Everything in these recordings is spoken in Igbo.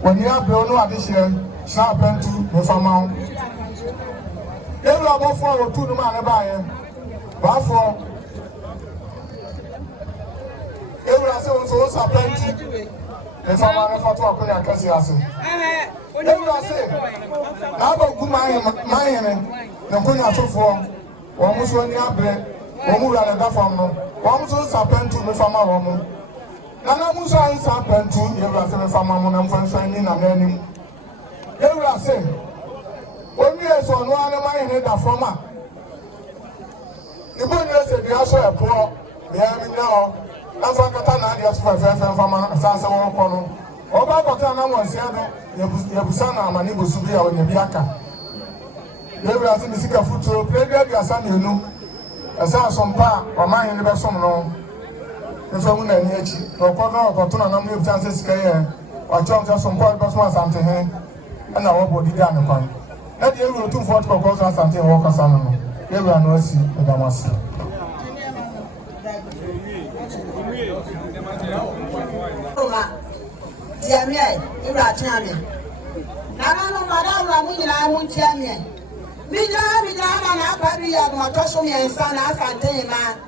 When you have no addition, snap into the farm. Every about 4 or 2 man buy Baffour Agyei Fosu Twitwiaka the farmer for 2 o'clock. Every say, Obogumanhene, the Otumfuo, almost 1 year bread, or move out of the farm. Almost happened to the farmer woman. Nana Musa is happened to every farmer and friends signing a name. Every say, when we saw no other man in the farmer. The boy said, "We are so poor, we are now." That's what Katana just for farmer, Sansa Wokono. Oba Katana was here, Yabusana, Manibu Subia, and Yabiaka. They were asking the sick of food to play their son, you know. I saw some pa or mine in the best song. The phone and Yachi, or Cotona, number of chances, or Johnson, some point, but one Anantahene, and our body down upon. That you will 2 4 proposals something walk us on. They were no see, Madame. Jamie, you are Jamie. Nana, Madame Ramina, I won't tell me. Midam, and Ababio, my Toshmi and son, Anantahene.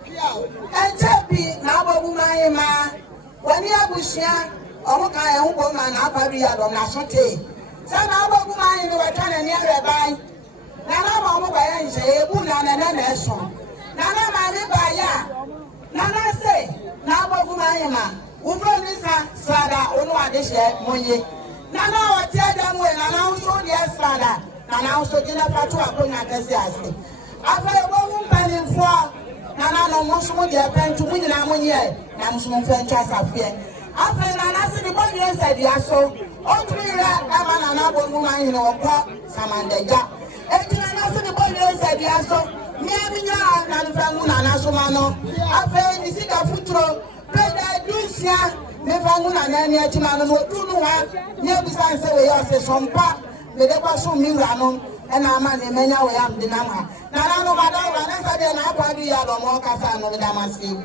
And Tappy, now Obogumanhene. When you have Bushia, Omokai, Obogumanhene, Ababio, or Nasote. Some Obogumanhene were turning near a by. Nana Omogumanhene, Bulan and Nation. Nana Malibaya. Nana say, now Obogumanhene. Ubrisa Sada, Ono Adeshe, Monye. Nana, I tell them when I also dear Sada, and also dinner patu upon Agasiasi. After a woman penning for Nana, no Muslim, dear pen to win an ammonia, Namuslim franchise up here. After Nana said the body said, Yaso, all 3 Amana Obogumanhene or Pop, Samandaja. And Nana said the body said, Yaso, Miamina, Nanfamuna, Nasomano. After the sick of Futuro. President never won an any man who do no one. Never signs away as some part, but there was some Milano, and I'm a man I am the Nama. Now, no matter what I said, and I probably had a more Casano with Damascus.